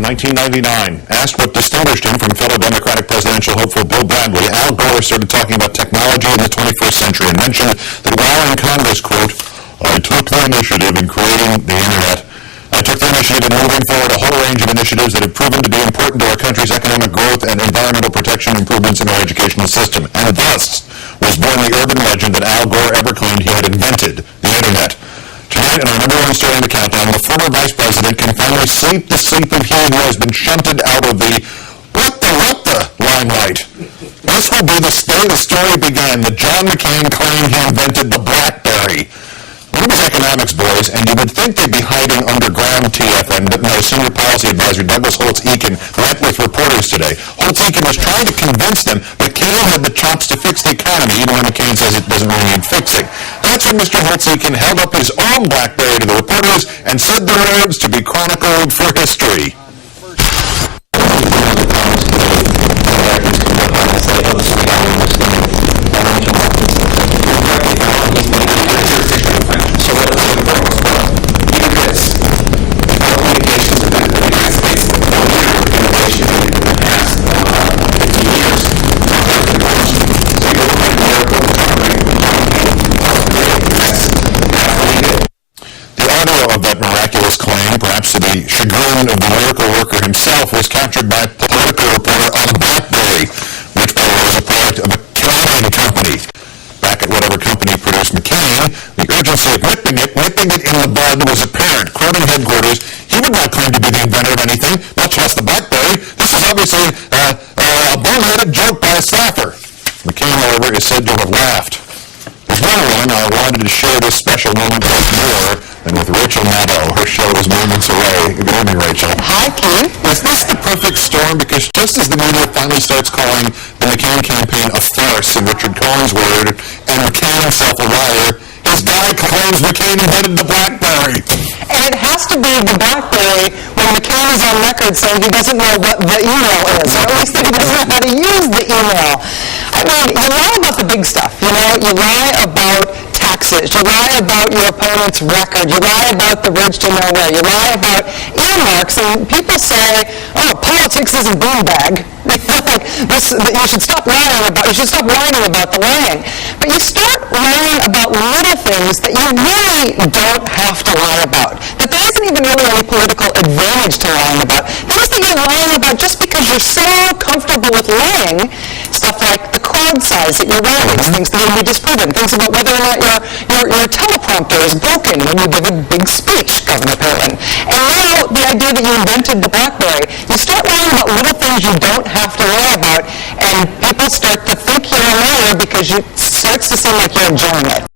1999, asked what distinguished him from fellow Democratic presidential hopeful Bill Bradley, Al Gore started talking about technology in the 21st century and mentioned that while in Congress, quote, I took the initiative in creating the Internet. I took the initiative in moving forward a whole range of initiatives that have proven to be important to our country's economic growth and environmental protection improvements in our educational system. And thus was born the urban legend that Al Gore ever claimed he had invented the Internet. Tonight, in our number one story in the countdown, the former vice president can finally sleep the sleep of he who has been shunted out of the what the limelight. This will be the day the story began that John McCain claimed he invented the Blackberry. One was economics, boys, and you would think they'd be hiding underground TFN, but no, senior policy advisor Douglas Holtz-Eakin met with reporters today. Holtz-Eakin was trying to convince them that McCain had the chops to fix the economy, even when McCain says it doesn't really need fixing. That's when Mr. Holtz-Eakin held up his own Blackberry to the reporters and said the words to be chronicled for history. Perhaps to the chagrin of the miracle worker himself, was captured by a political reporter on a Blackberry, which was a product of a Canadian company. Back at whatever company produced McCain, the urgency of nipping it in the bud was apparent. Quoting headquarters, he would not claim to be the inventor of anything, much less the Blackberry. This is obviously a boneheaded joke by a staffer. McCain, however, is said to have laughed. There's one I wanted to share this special moment with more than with Rachel Maddow. Her show is moments away. Good evening, Rachel. Hi, Keith. Is this the perfect storm? Because just as the media finally starts calling the McCain campaign a farce, in Richard Cohen's word, and McCain himself a liar, his guy claims McCain invented the Blackberry. And it has to be the Blackberry when McCain is on record saying he doesn't know what the email is, or at least that he doesn't know how to use the email. I mean, you lie about the big stuff, you know? You lie about taxes. You lie about your opponent's record. You lie about the bridge to nowhere. You lie about earmarks. And people say, oh, politics isn't beanbag. You should stop lying about. You should stop whining about the lying. But you start lying about little things that you really don't have to lie about. That there isn't even really any political advantage to lying about. Things that you're lying about just because you're so comfortable with lying. Stuff like the crowd size at your rallies, things that will be disproven, things about whether or not your teleprompter is broken when you give a big speech, Governor Palin. And now the idea that you invented the Blackberry, you start lying about little things you don't have to lie about, and people start to think you're a liar because it starts to seem like you're enjoying it.